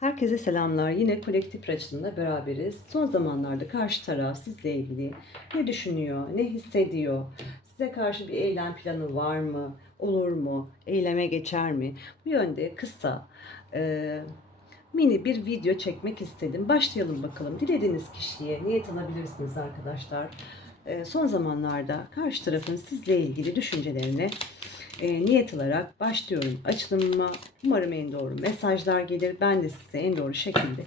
Herkese selamlar. Yine kolektif açılımda beraberiz. Son zamanlarda karşı taraf sizle ilgili ne düşünüyor, ne hissediyor? Size karşı bir eylem planı var mı? Olur mu? Eyleme geçer mi? Bu yönde kısa, e, mini bir video çekmek istedim. Başlayalım bakalım. Dilediğiniz kişiye niyet alabilirsiniz arkadaşlar. E, son zamanlarda karşı tarafın sizle ilgili düşüncelerini e, niyet alarak başlıyorum açılımıma. Umarım en doğru mesajlar gelir. Ben de size en doğru şekilde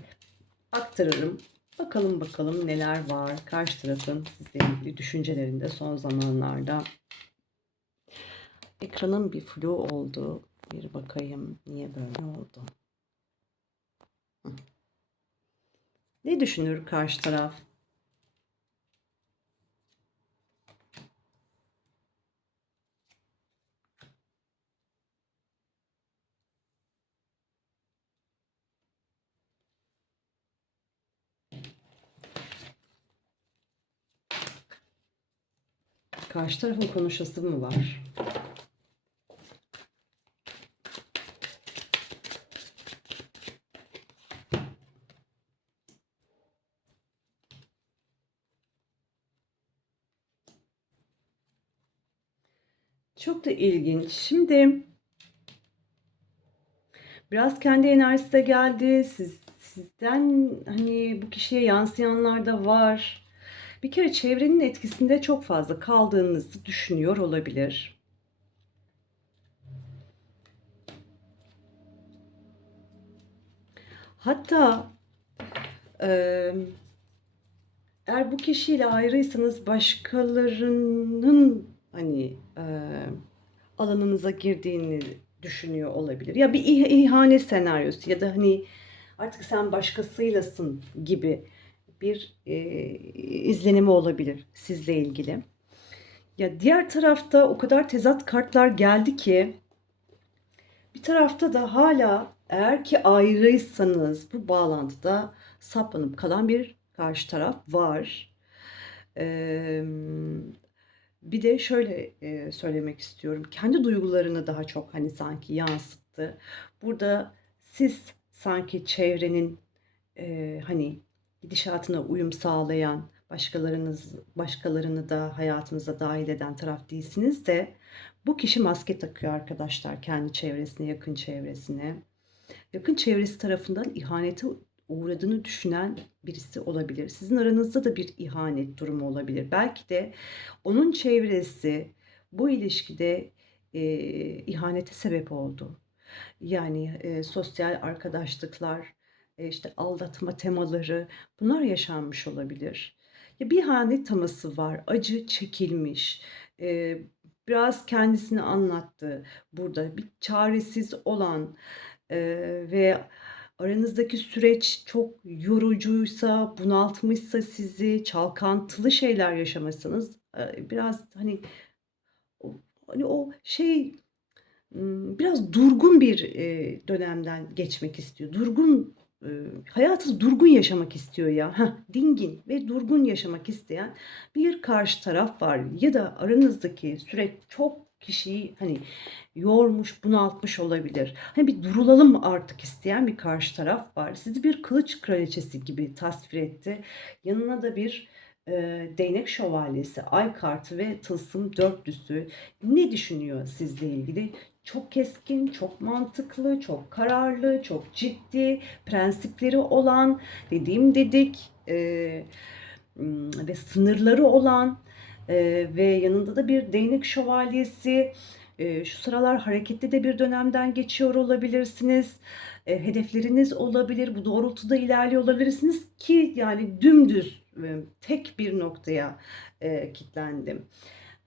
aktarırım. Bakalım bakalım neler var karşı tarafın sizle düşüncelerinde son zamanlarda. Ekranın bir flu oldu. Bir bakayım niye böyle oldu. Ne düşünür karşı taraf? Karşı tarafın konuşası mı var? Çok da ilginç. Şimdi biraz kendi enerjisi de geldi. Siz, sizden hani bu kişiye yansıyanlar da var. Bir kere çevrenin etkisinde çok fazla kaldığınızı düşünüyor olabilir. Hatta eğer bu kişiyle ayrıysanız başkalarının hani eee, alanınıza girdiğini düşünüyor olabilir. Ya bir ih- ihanet senaryosu ya da hani artık sen başkasıylasın gibi bir e, izlenimi olabilir sizle ilgili. Ya diğer tarafta o kadar tezat kartlar geldi ki bir tarafta da hala eğer ki ayrıysanız bu bağlantıda saplanıp kalan bir karşı taraf var. Eee, bir de şöyle e, söylemek istiyorum. Kendi duygularını daha çok hani sanki yansıttı. Burada siz sanki çevrenin e, hani gidişatına uyum sağlayan, başkalarınız başkalarını da hayatınıza dahil eden taraf değilsiniz de bu kişi maske takıyor arkadaşlar kendi çevresine, yakın çevresine. Yakın çevresi tarafından ihanete uğradığını düşünen birisi olabilir. Sizin aranızda da bir ihanet durumu olabilir. Belki de onun çevresi bu ilişkide e, ihanete sebep oldu. Yani e, sosyal arkadaşlıklar, işte aldatma temaları bunlar yaşanmış olabilir. Ya bir ihanet teması var, acı çekilmiş, e, biraz kendisini anlattı burada. Bir çaresiz olan e, ve aranızdaki süreç çok yorucuysa, bunaltmışsa sizi, çalkantılı şeyler yaşamışsanız e, biraz hani hani o şey biraz durgun bir e, dönemden geçmek istiyor. Durgun e, hayatı durgun yaşamak istiyor ya. Heh, dingin ve durgun yaşamak isteyen bir karşı taraf var. Ya da aranızdaki süreç çok kişiyi hani yormuş, bunaltmış olabilir. Hani bir durulalım artık isteyen bir karşı taraf var. Sizi bir kılıç kraliçesi gibi tasvir etti. Yanına da bir e, değnek şövalyesi, ay kartı ve tılsım dörtlüsü ne düşünüyor sizle ilgili? Çok keskin, çok mantıklı, çok kararlı, çok ciddi, prensipleri olan, dediğim dedik e, ve sınırları olan e, ve yanında da bir değnek şövalyesi. E, şu sıralar hareketli de bir dönemden geçiyor olabilirsiniz. E, hedefleriniz olabilir. Bu doğrultuda ilerliyor olabilirsiniz ki yani dümdüz e, tek bir noktaya e, kilitlendim.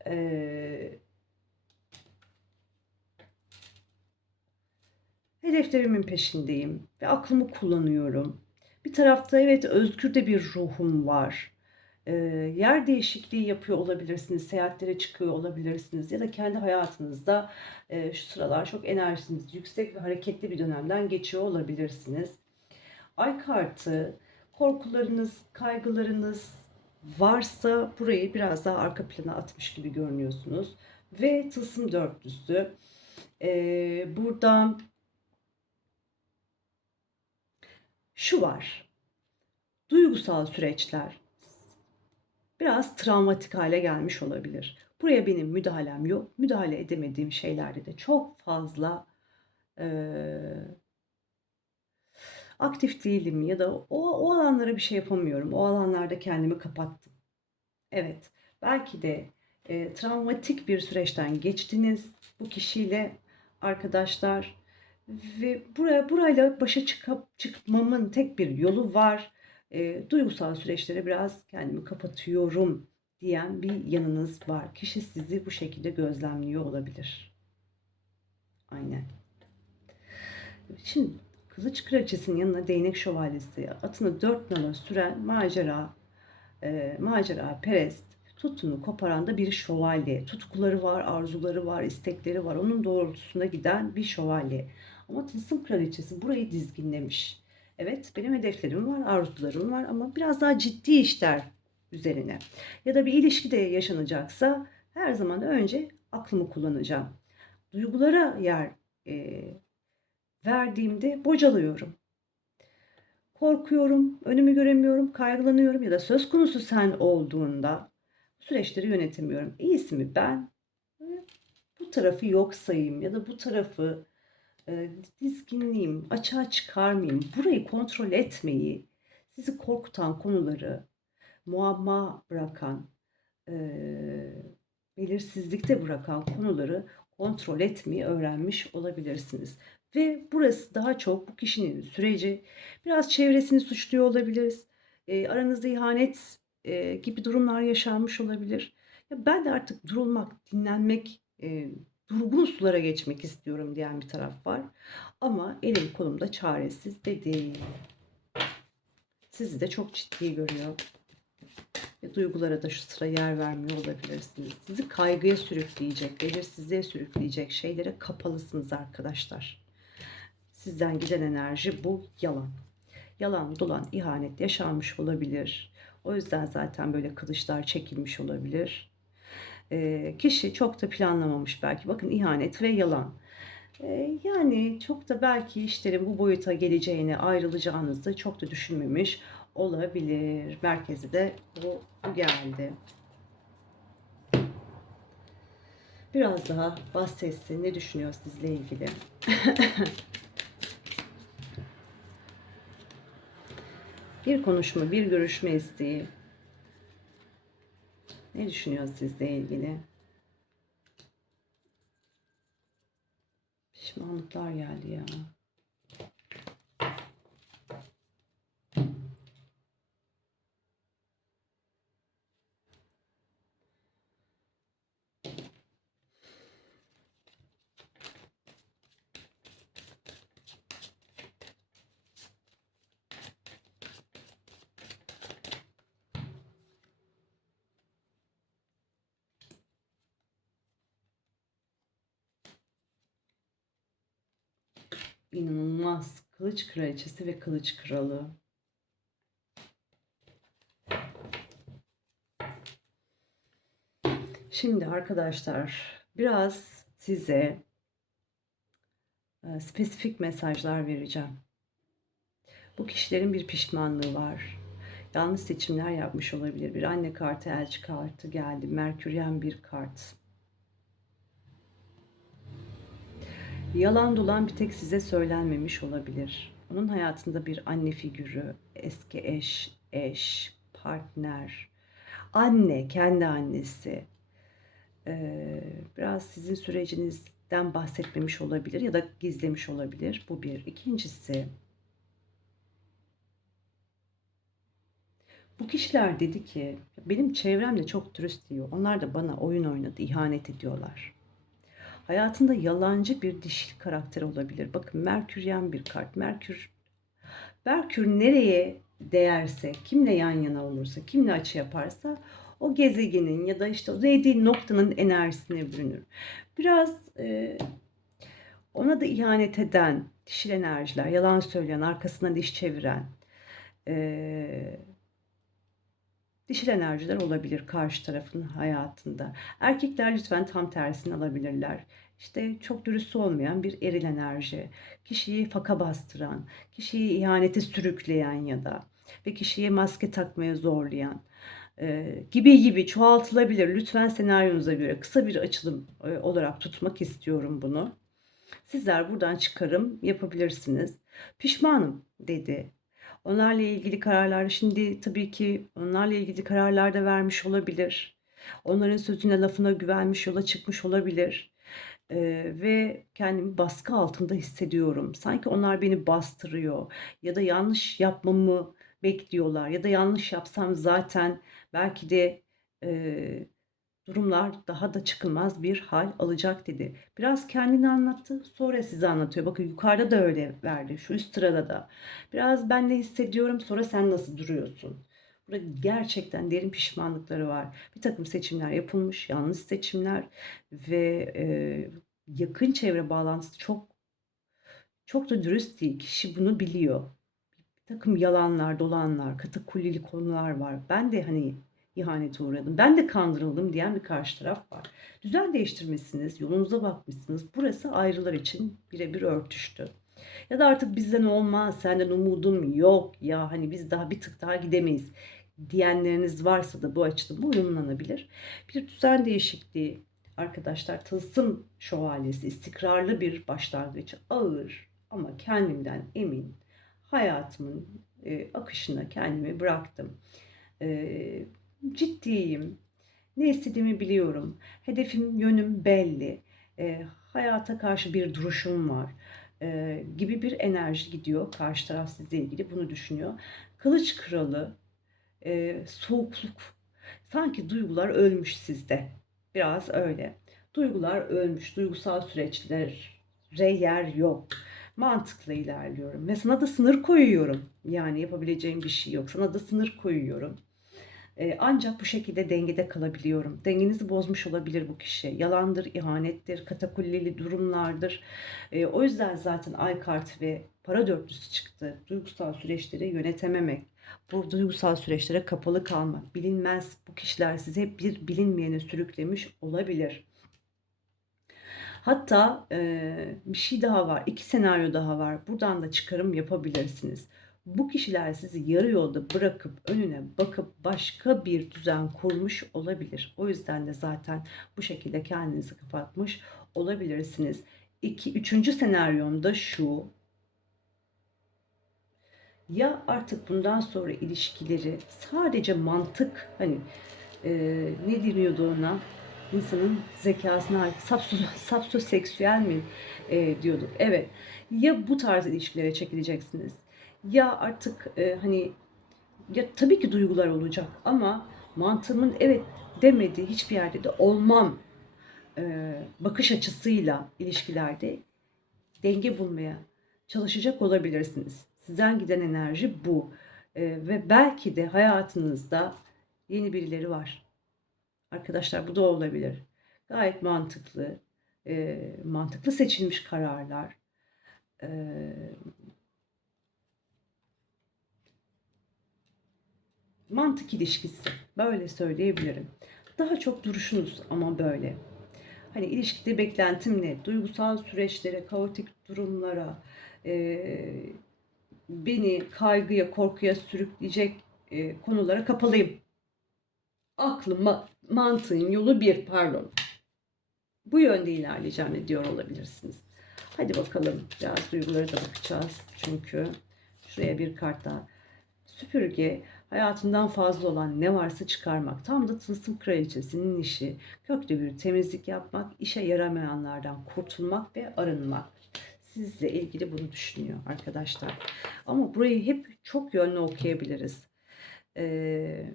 E, hedeflerimin peşindeyim ve aklımı kullanıyorum. Bir tarafta evet özgür de bir ruhum var. Ee, yer değişikliği yapıyor olabilirsiniz, seyahatlere çıkıyor olabilirsiniz ya da kendi hayatınızda e, şu sıralar çok enerjiniz yüksek ve hareketli bir dönemden geçiyor olabilirsiniz. Ay kartı, korkularınız, kaygılarınız varsa burayı biraz daha arka plana atmış gibi görünüyorsunuz. Ve tılsım dörtlüsü. Ee, burada Şu var. Duygusal süreçler biraz travmatik hale gelmiş olabilir. Buraya benim müdahalem yok. Müdahale edemediğim şeylerde de çok fazla eee, aktif değilim ya da o, o alanlara bir şey yapamıyorum. O alanlarda kendimi kapattım. Evet, belki de e, travmatik bir süreçten geçtiniz bu kişiyle arkadaşlar ve buraya burayla başa çıkıp çıkmamın tek bir yolu var. E, duygusal süreçlere biraz kendimi kapatıyorum diyen bir yanınız var. Kişi sizi bu şekilde gözlemliyor olabilir. Aynen. Şimdi Kılıç Kraliçesi'nin yanına değnek şövalyesi, atını dört nala süren macera, e, macera perest, tutunu koparan da bir şövalye. Tutkuları var, arzuları var, istekleri var. Onun doğrultusunda giden bir şövalye. Ama Tılsım Kraliçesi burayı dizginlemiş. Evet benim hedeflerim var, arzularım var ama biraz daha ciddi işler üzerine. Ya da bir ilişkide yaşanacaksa her zaman önce aklımı kullanacağım. Duygulara yer e, verdiğimde bocalıyorum. Korkuyorum, önümü göremiyorum, kaygılanıyorum ya da söz konusu sen olduğunda süreçleri yönetemiyorum. İyisi mi ben bu tarafı yok sayayım ya da bu tarafı e, dizginleyeyim, açığa çıkarmayayım, burayı kontrol etmeyi, sizi korkutan konuları muamma bırakan, e, belirsizlikte bırakan konuları kontrol etmeyi öğrenmiş olabilirsiniz. Ve burası daha çok bu kişinin süreci. Biraz çevresini suçluyor olabiliriz. E, aranızda ihanet e, gibi durumlar yaşanmış olabilir. Ya ben de artık durulmak, dinlenmek, e, durgun sulara geçmek istiyorum diyen bir taraf var. Ama elim kolumda çaresiz de değil. Sizi de çok ciddi görüyor. Ve duygulara da şu sıra yer vermiyor olabilirsiniz. Sizi kaygıya sürükleyecek, belirsizliğe sürükleyecek şeylere kapalısınız arkadaşlar. Sizden giden enerji bu yalan. Yalan dolan ihanet yaşanmış olabilir. O yüzden zaten böyle kılıçlar çekilmiş olabilir. E, kişi çok da planlamamış belki. Bakın ihanet ve yalan. E, yani çok da belki işlerin bu boyuta geleceğini, ayrılacağınızı çok da düşünmemiş olabilir. Merkezi de bu, bu geldi. Biraz daha bahsetsin. Ne düşünüyor sizle ilgili? bir konuşma, bir görüşme isteği. Ne düşünüyor sizle ilgili? Pişmanlıklar geldi ya. İnanılmaz. Kılıç kraliçesi ve kılıç kralı. Şimdi arkadaşlar biraz size e, spesifik mesajlar vereceğim. Bu kişilerin bir pişmanlığı var. Yanlış seçimler yapmış olabilir. Bir anne kartı, elçi kartı geldi. Merküryen bir kart. Yalan dolan bir tek size söylenmemiş olabilir. Onun hayatında bir anne figürü, eski eş, eş, partner, anne, kendi annesi. Ee, biraz sizin sürecinizden bahsetmemiş olabilir ya da gizlemiş olabilir. Bu bir. İkincisi, bu kişiler dedi ki, benim çevremde çok dürüst diyor. Onlar da bana oyun oynadı, ihanet ediyorlar. Hayatında yalancı bir dişil karakter olabilir. Bakın Merküryen bir kart. Merkür Merkür nereye değerse, kimle yan yana olursa, kimle açı yaparsa o gezegenin ya da işte o değdiği noktanın enerjisine bürünür. Biraz e, ona da ihanet eden dişil enerjiler, yalan söyleyen, arkasından iş çeviren, e, dişil enerjiler olabilir karşı tarafın hayatında. Erkekler lütfen tam tersini alabilirler. işte çok dürüst olmayan bir eril enerji. Kişiyi faka bastıran, kişiyi ihanete sürükleyen ya da ve kişiye maske takmaya zorlayan e, gibi gibi çoğaltılabilir. Lütfen senaryonuza göre kısa bir açılım e, olarak tutmak istiyorum bunu. Sizler buradan çıkarım yapabilirsiniz. Pişmanım dedi. Onlarla ilgili kararlar şimdi tabii ki onlarla ilgili kararlar da vermiş olabilir. Onların sözüne lafına güvenmiş yola çıkmış olabilir. Ee, ve kendimi baskı altında hissediyorum. Sanki onlar beni bastırıyor ya da yanlış yapmamı bekliyorlar ya da yanlış yapsam zaten belki de e, durumlar daha da çıkılmaz bir hal alacak dedi. Biraz kendini anlattı, sonra size anlatıyor. Bakın yukarıda da öyle verdi, şu üst sırada da. Biraz ben ne hissediyorum, sonra sen nasıl duruyorsun? Burada gerçekten derin pişmanlıkları var. Bir takım seçimler yapılmış, yanlış seçimler ve e, yakın çevre bağlantısı çok çok da dürüst değil. Kişi bunu biliyor. Bir takım yalanlar, dolanlar, katakullili konular var. Ben de hani ihanete uğradım. Ben de kandırıldım diyen bir karşı taraf var. Düzen değiştirmişsiniz, yolunuza bakmışsınız. Burası ayrılar için birebir örtüştü. Ya da artık bizden olmaz, senden umudum yok ya hani biz daha bir tık daha gidemeyiz diyenleriniz varsa da bu açıdan bu uyumlanabilir. Bir düzen değişikliği arkadaşlar tılsım şövalyesi istikrarlı bir başlangıç ağır ama kendimden emin hayatımın e, akışına kendimi bıraktım. E, ciddiyim. Ne istediğimi biliyorum. Hedefim, yönüm belli. E, hayata karşı bir duruşum var. E, gibi bir enerji gidiyor. Karşı taraf sizle ilgili bunu düşünüyor. Kılıç kralı, e, soğukluk. Sanki duygular ölmüş sizde. Biraz öyle. Duygular ölmüş. Duygusal süreçlere yer yok. Mantıklı ilerliyorum. Ve sana da sınır koyuyorum. Yani yapabileceğim bir şey yok. Sana da sınır koyuyorum. E, ancak bu şekilde dengede kalabiliyorum. Dengenizi bozmuş olabilir bu kişi. Yalandır, ihanettir, katakullili durumlardır. E, o yüzden zaten ay kart ve para dörtlüsü çıktı. Duygusal süreçleri yönetememek, bu duygusal süreçlere kapalı kalmak, bilinmez bu kişiler sizi hep bir bilinmeyene sürüklemiş olabilir. Hatta e, bir şey daha var, iki senaryo daha var. Buradan da çıkarım yapabilirsiniz. Bu kişiler sizi yarı yolda bırakıp önüne bakıp başka bir düzen kurmuş olabilir. O yüzden de zaten bu şekilde kendinizi kapatmış olabilirsiniz. İki, üçüncü senaryomda şu. Ya artık bundan sonra ilişkileri sadece mantık hani e, ne deniyordu ona? insanın zekasına ait sapso, sapsoseksüel mi e, diyorduk. Evet. Ya bu tarz ilişkilere çekileceksiniz ya artık e, hani ya tabii ki duygular olacak ama mantığımın evet demediği hiçbir yerde de olmam e, bakış açısıyla ilişkilerde denge bulmaya çalışacak olabilirsiniz. Sizden giden enerji bu. E, ve belki de hayatınızda yeni birileri var. Arkadaşlar bu da olabilir. Gayet mantıklı, e, mantıklı seçilmiş kararlar. E, mantık ilişkisi. Böyle söyleyebilirim. Daha çok duruşunuz ama böyle. Hani ilişkide beklentim ne? Duygusal süreçlere, kaotik durumlara, e, beni kaygıya, korkuya sürükleyecek e, konulara kapalıyım. Aklım, ma- mantığın yolu bir, pardon. Bu yönde ilerleyeceğim diyor olabilirsiniz. Hadi bakalım biraz duygulara da bakacağız. Çünkü şuraya bir kart daha. Süpürge hayatından fazla olan ne varsa çıkarmak. Tam da tılsım kraliçesinin işi. Köklü bir temizlik yapmak, işe yaramayanlardan kurtulmak ve arınmak. Sizle ilgili bunu düşünüyor arkadaşlar. Ama burayı hep çok yönlü okuyabiliriz. Ee,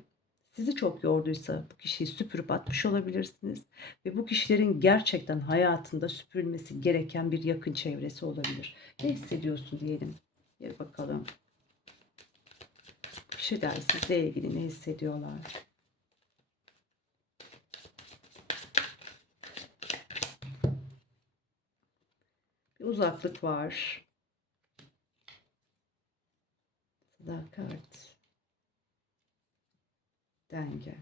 sizi çok yorduysa bu kişiyi süpürüp atmış olabilirsiniz. Ve bu kişilerin gerçekten hayatında süpürülmesi gereken bir yakın çevresi olabilir. Ne hissediyorsun diyelim. Bir bakalım kişiler sizle ilgili ne hissediyorlar? Bir uzaklık var. Sadakat. Denge.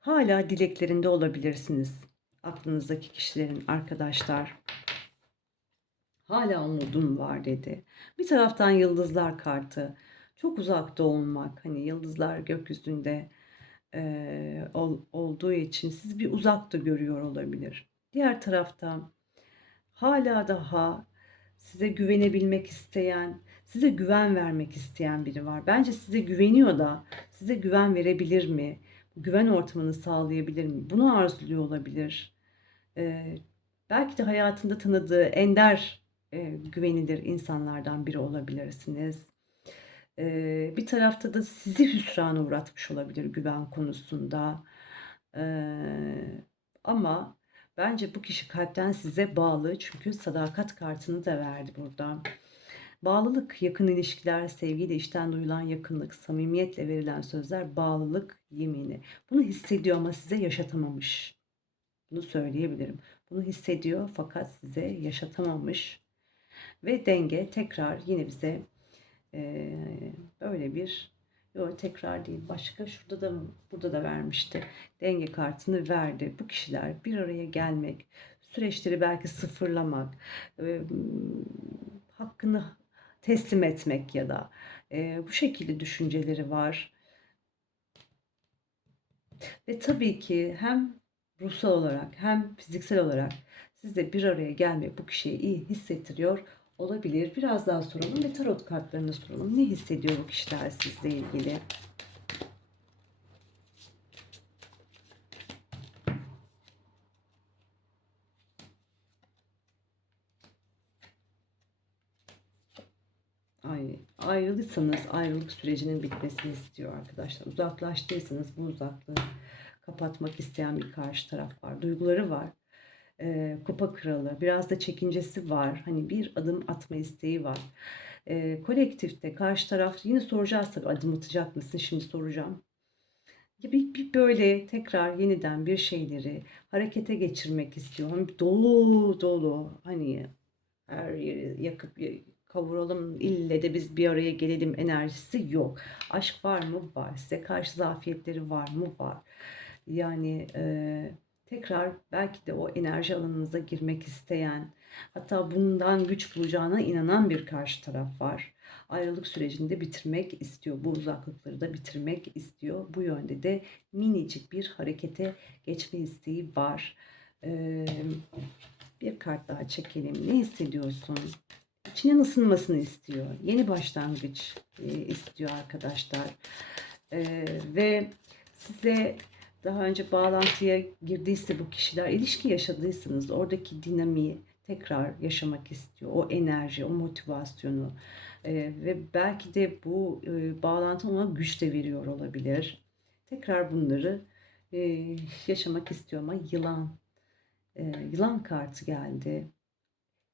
Hala dileklerinde olabilirsiniz. Aklınızdaki kişilerin, arkadaşlar. Hala umudum var dedi. Bir taraftan yıldızlar kartı. Çok uzakta olmak. Hani yıldızlar gökyüzünde eee, ol- olduğu için sizi bir uzakta görüyor olabilir. Diğer taraftan hala daha size güvenebilmek isteyen, size güven vermek isteyen biri var. Bence size güveniyor da size güven verebilir mi? Güven ortamını sağlayabilir mi? Bunu arzuluyor olabilir. Eee, belki de hayatında tanıdığı ender eee, güvenilir insanlardan biri olabilirsiniz. Eee, bir tarafta da sizi hüsrana uğratmış olabilir güven konusunda. Eee, ama bence bu kişi kalpten size bağlı çünkü sadakat kartını da verdi burada. Bağlılık, yakın ilişkiler, sevgiyle işten duyulan yakınlık, samimiyetle verilen sözler, bağlılık yemini. Bunu hissediyor ama size yaşatamamış. Bunu söyleyebilirim. Bunu hissediyor fakat size yaşatamamış. Ve denge tekrar yine bize eee, böyle bir yok tekrar değil başka şurada da burada da vermişti. Denge kartını verdi. Bu kişiler bir araya gelmek, süreçleri belki sıfırlamak, eee, hakkını teslim etmek ya da eee, bu şekilde düşünceleri var. Ve tabii ki hem ruhsal olarak hem fiziksel olarak sizde bir araya gelmek bu kişiye iyi hissettiriyor olabilir. Biraz daha soralım ve tarot kartlarını soralım. Ne hissediyor bu kişiler sizle ilgili? Ay, ayrılırsanız ayrılık sürecinin bitmesini istiyor arkadaşlar. Uzaklaştıysanız bu uzaklığı kapatmak isteyen bir karşı taraf var. Duyguları var. Ee, kupa kralı. Biraz da çekincesi var. Hani bir adım atma isteği var. Ee, kolektifte karşı taraf yine soracağız tabii adım atacak mısın? Şimdi soracağım. Bir, bir böyle tekrar yeniden bir şeyleri harekete geçirmek istiyor. Hani dolu dolu hani her yeri yakıp kavuralım ille de biz bir araya gelelim enerjisi yok. Aşk var mı? Var. Size karşı zafiyetleri var mı? Var. Yani e, tekrar belki de o enerji alanınıza girmek isteyen, hatta bundan güç bulacağına inanan bir karşı taraf var. Ayrılık sürecini de bitirmek istiyor. Bu uzaklıkları da bitirmek istiyor. Bu yönde de minicik bir harekete geçme isteği var. Ee, bir kart daha çekelim. Ne hissediyorsun? İçinin ısınmasını istiyor. Yeni başlangıç e, istiyor arkadaşlar. Ee, ve size daha önce bağlantıya girdiyse bu kişiler ilişki yaşadıysanız oradaki dinamiği tekrar yaşamak istiyor. O enerji, o motivasyonu e, ve belki de bu e, bağlantı ona güç de veriyor olabilir. Tekrar bunları e, yaşamak istiyor ama yılan, e, yılan kartı geldi.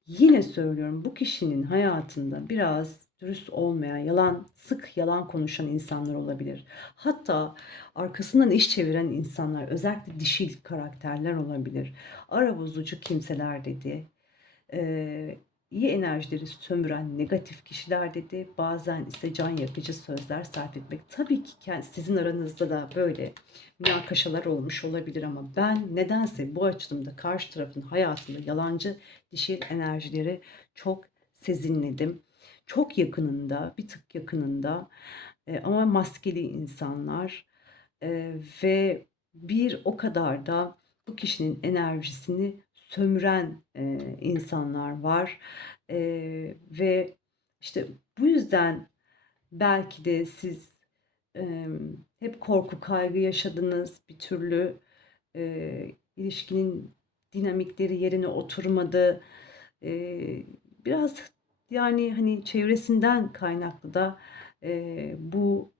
Yine söylüyorum bu kişinin hayatında biraz dürüst olmayan, yalan, sık yalan konuşan insanlar olabilir. Hatta arkasından iş çeviren insanlar, özellikle dişil karakterler olabilir. Ara bozucu kimseler dedi. Ee, iyi enerjileri sömüren negatif kişiler dedi. Bazen ise can yakıcı sözler sarf etmek. Tabii ki sizin aranızda da böyle münakaşalar olmuş olabilir ama ben nedense bu açılımda karşı tarafın hayatında yalancı dişil enerjileri çok sezinledim. Çok yakınında, bir tık yakınında e, ama maskeli insanlar e, ve bir o kadar da bu kişinin enerjisini sömüren e, insanlar var. Ve işte bu yüzden belki de siz hep korku kaygı yaşadınız. Bir türlü ilişkinin dinamikleri yerine oturmadı. Biraz yani hani çevresinden kaynaklı da e, bu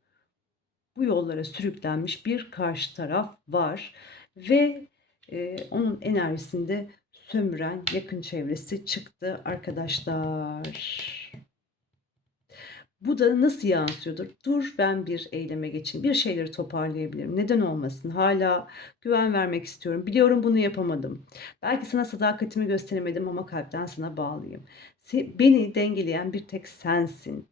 bu yollara sürüklenmiş bir karşı taraf var ve e, onun enerjisinde sömüren yakın çevresi çıktı arkadaşlar. Bu da nasıl yansıyordur? Dur ben bir eyleme geçeyim. Bir şeyleri toparlayabilirim. Neden olmasın? Hala güven vermek istiyorum. Biliyorum bunu yapamadım. Belki sana sadakatimi gösteremedim ama kalpten sana bağlıyım. Beni dengeleyen bir tek sensin.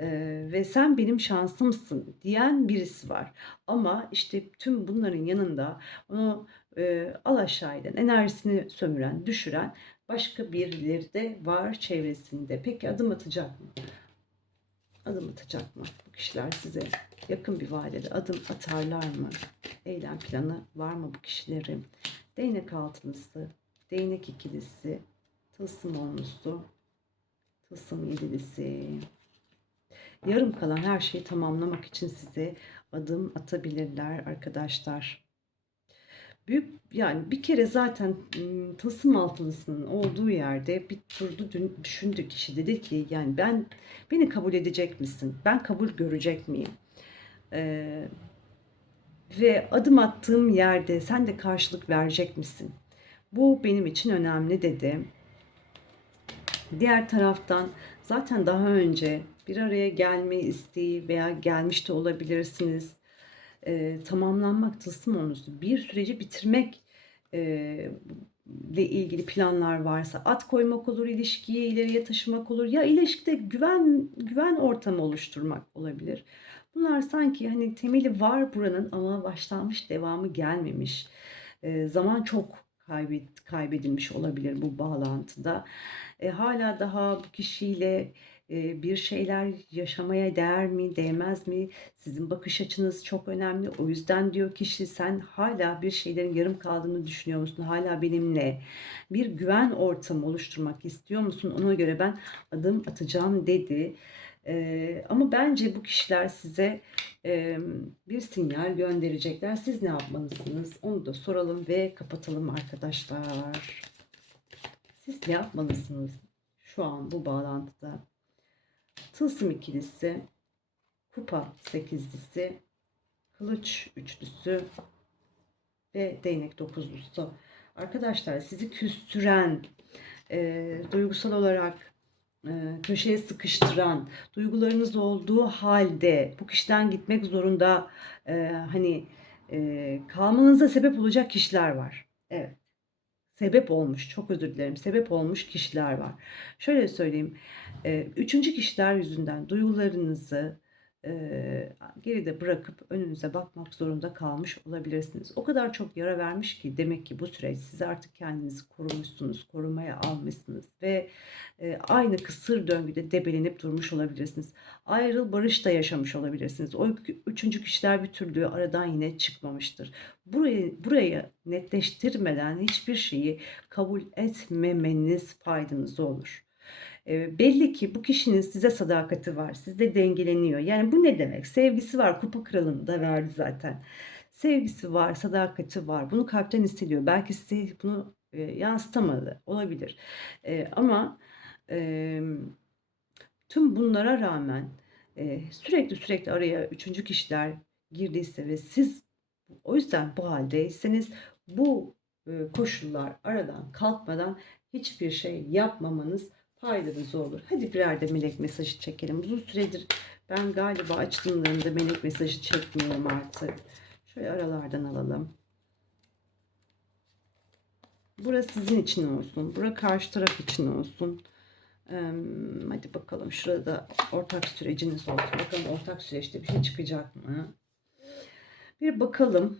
Eee, ve sen benim şansımsın diyen birisi var. Ama işte tüm bunların yanında onu eee alaşağı eden, enerjisini sömüren, düşüren başka birileri de var çevresinde. Peki adım atacak mı? Adım atacak mı? Bu kişiler size yakın bir vadede adım atarlar mı? Eylem planı var mı bu kişilerin? Değnek altılısı, değnek ikilisi, tılsım onlusu, tılsım yedilisi. Yarım kalan her şeyi tamamlamak için size adım atabilirler arkadaşlar. Büyük yani bir kere zaten ım, tılsım altılısının olduğu yerde bir durdu dün düşündü kişi dedi ki yani ben beni kabul edecek misin? Ben kabul görecek miyim? Ee, ve adım attığım yerde sen de karşılık verecek misin? Bu benim için önemli dedi. Diğer taraftan zaten daha önce bir araya gelme isteği veya gelmiş de olabilirsiniz. Ee, tamamlanmak tılsım onusu bir süreci bitirmek e, ile ilgili planlar varsa at koymak olur, ilişkiyi ileriye taşımak olur ya ilişkide güven güven ortamı oluşturmak olabilir. Bunlar sanki hani temeli var buranın ama başlanmış devamı gelmemiş. Ee, zaman çok kaybet, kaybedilmiş olabilir bu bağlantıda. E, hala daha bu kişiyle e, bir şeyler yaşamaya değer mi, değmez mi? Sizin bakış açınız çok önemli. O yüzden diyor kişi sen hala bir şeylerin yarım kaldığını düşünüyor musun? Hala benimle bir güven ortamı oluşturmak istiyor musun? Ona göre ben adım atacağım dedi. E, ama bence bu kişiler size e, bir sinyal gönderecekler. Siz ne yapmalısınız? Onu da soralım ve kapatalım arkadaşlar. Siz ne yapmalısınız şu an bu bağlantıda? Tılsım ikilisi, kupa sekizlisi, kılıç üçlüsü ve değnek dokuzlusu. Arkadaşlar sizi küstüren, e, duygusal olarak e, köşeye sıkıştıran, duygularınız olduğu halde bu kişiden gitmek zorunda e, hani e, kalmanıza sebep olacak kişiler var. Evet sebep olmuş, çok özür dilerim, sebep olmuş kişiler var. Şöyle söyleyeyim, üçüncü kişiler yüzünden duygularınızı e, geride bırakıp önünüze bakmak zorunda kalmış olabilirsiniz. O kadar çok yara vermiş ki demek ki bu süreç siz artık kendinizi korumuşsunuz, korumaya almışsınız ve e, aynı kısır döngüde debelenip durmuş olabilirsiniz. Ayrıl barış da yaşamış olabilirsiniz. O üçüncü kişiler bir türlü aradan yine çıkmamıştır. Burayı, burayı netleştirmeden hiçbir şeyi kabul etmemeniz faydanız olur. E, belli ki bu kişinin size sadakati var. Sizde dengeleniyor. Yani bu ne demek? Sevgisi var. Kupa kralını da verdi zaten. Sevgisi var, sadakati var. Bunu kalpten hissediyor. Belki size bunu e, yansıtamadı. Olabilir. E, ama e, tüm bunlara rağmen e, sürekli sürekli araya üçüncü kişiler girdiyse ve siz o yüzden bu haldeyseniz bu koşullar aradan kalkmadan hiçbir şey yapmamanız faydanız olur. Hadi birer de melek mesajı çekelim. Uzun süredir ben galiba açtığımlarında melek mesajı çekmiyorum artık. Şöyle aralardan alalım. Burası sizin için olsun. Bura karşı taraf için olsun. Ee, hadi bakalım şurada ortak süreciniz olsun. Bakalım ortak süreçte bir şey çıkacak mı? Bir bakalım.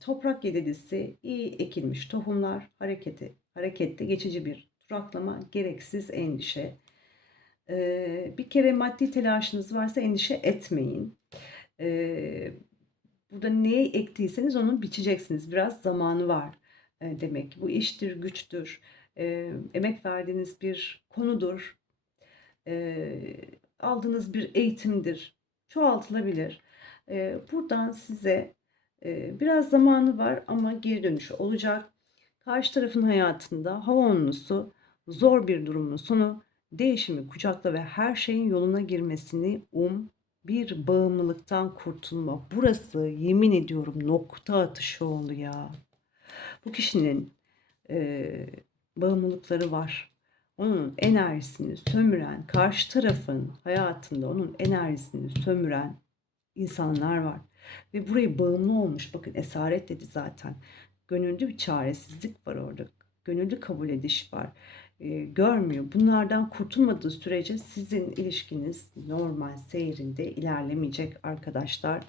Toprak yedilisi iyi ekilmiş tohumlar hareketi harekette geçici bir duraklama gereksiz endişe. Ee, bir kere maddi telaşınız varsa endişe etmeyin. Ee, burada neyi ektiyseniz onu biçeceksiniz. Biraz zamanı var e, demek. Bu iştir, güçtür, e, emek verdiğiniz bir konudur, aldığınız bir eğitimdir. Çoğaltılabilir. Buradan size e, biraz zamanı var ama geri dönüşü olacak. Karşı tarafın hayatında hava onlusu zor bir durumun sonu değişimi kucakla ve her şeyin yoluna girmesini um bir bağımlılıktan kurtulma. Burası yemin ediyorum nokta atışı oldu ya. Bu kişinin e, bağımlılıkları var. Onun enerjisini sömüren, karşı tarafın hayatında onun enerjisini sömüren insanlar var. Ve burayı bağımlı olmuş. Bakın esaret dedi zaten. Gönüllü bir çaresizlik var orada. Gönüllü kabul ediş var. E, görmüyor. Bunlardan kurtulmadığı sürece sizin ilişkiniz normal seyrinde ilerlemeyecek arkadaşlar.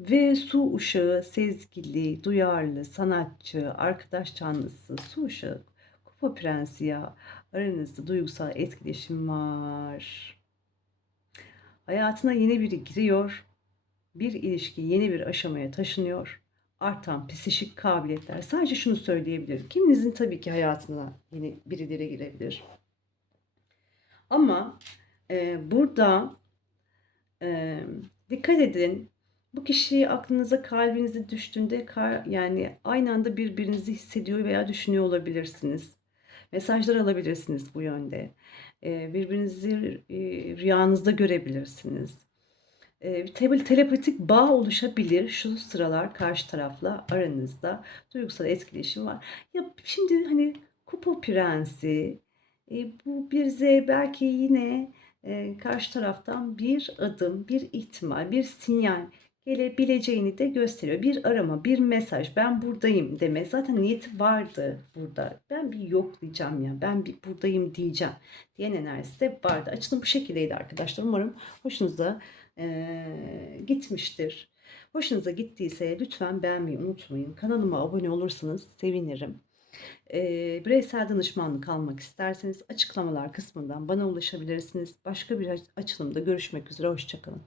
Ve su uşağı, sezgili, duyarlı, sanatçı, arkadaş canlısı, su uşağı, kupa prensi ya aranızda duygusal etkileşim var. Hayatına yeni biri giriyor. Bir ilişki yeni bir aşamaya taşınıyor. Artan psişik kabiliyetler. Sadece şunu söyleyebilirim. Kiminizin tabii ki hayatına yeni birileri girebilir. Ama e, burada e, dikkat edin. Bu kişiyi aklınıza, kalbinize düştüğünde kar, yani aynı anda birbirinizi hissediyor veya düşünüyor olabilirsiniz. Mesajlar alabilirsiniz bu yönde. E, birbirinizi e, rüyanızda görebilirsiniz. Bir tele- telepatik bağ oluşabilir şu sıralar karşı tarafla aranızda duygusal etkileşim var. Ya şimdi hani kupa prensi e, bu bir z belki yine e, karşı taraftan bir adım, bir ihtimal, bir sinyal gelebileceğini de gösteriyor. Bir arama, bir mesaj, ben buradayım deme. Zaten niyeti vardı burada. Ben bir yoklayacağım ya, ben bir buradayım diyeceğim diyen enerjisi de vardı. Açılım bu şekildeydi arkadaşlar. Umarım hoşunuza gitmiştir. Hoşunuza gittiyse lütfen beğenmeyi unutmayın. Kanalıma abone olursanız sevinirim. Eee, bireysel danışmanlık almak isterseniz açıklamalar kısmından bana ulaşabilirsiniz. Başka bir açılımda görüşmek üzere. Hoşçakalın.